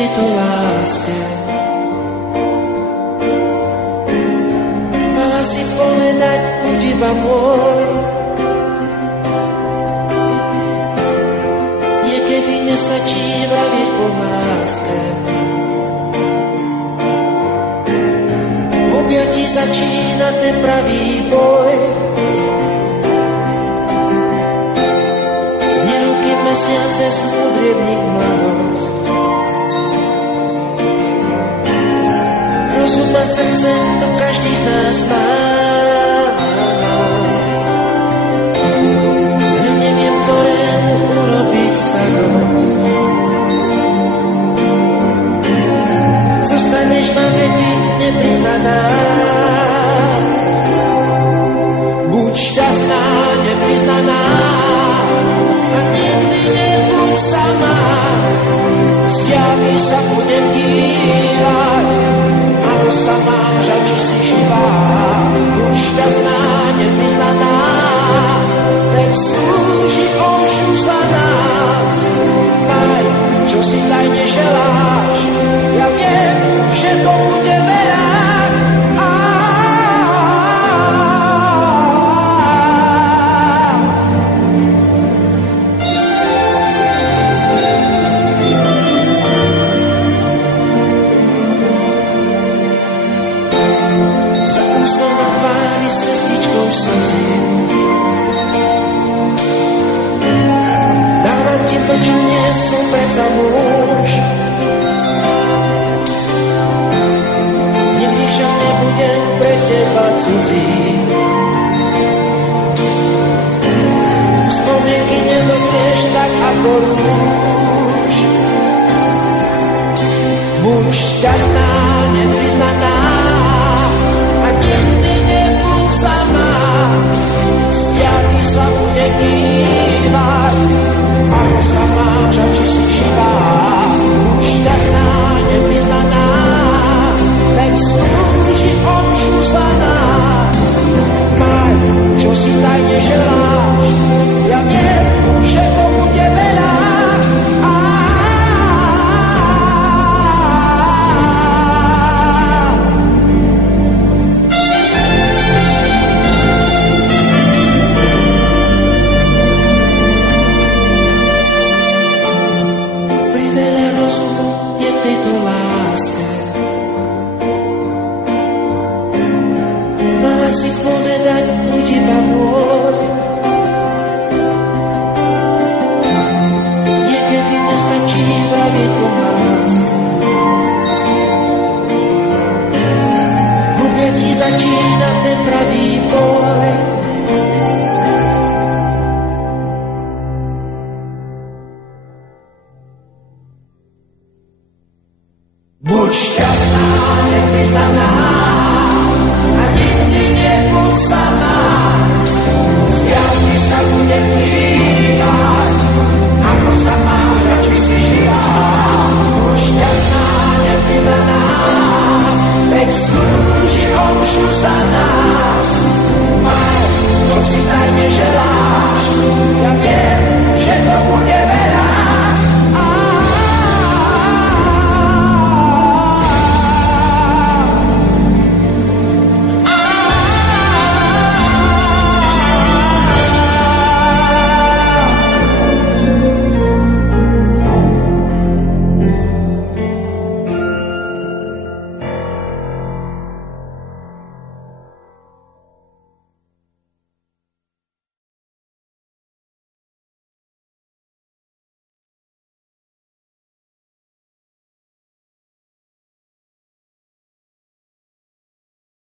tejto láske. Mala si povedať, buď iba môj. Niekedy nestačí vraviť o láske. V objatí začína ten pravý boj. Neruky mesiace sú driebných mladosť. Rozum a srdce to každý z nás má. Ja neviem, ktorému urobiť sa dosť. Zostaneš ma vety nepriznaná. Buď šťastná, nepriznaná. A nikdy nebuď sama. Z diaľky sa budem dívať. Ako sa mám žať, či si živá. Buď šťastná, nepriznaná. Nech slúži omšu za nás. Maj, čo si tajne želáš. Ja viem, že to bude veľa. Za úsmev na tvári s cestičkou slzy. Dávam ti mlčanie, som predsa muž. Nikdy však nebudem pre teba cudzí. Spomienky nezotrieš tak ako rúž. Buď šťastná,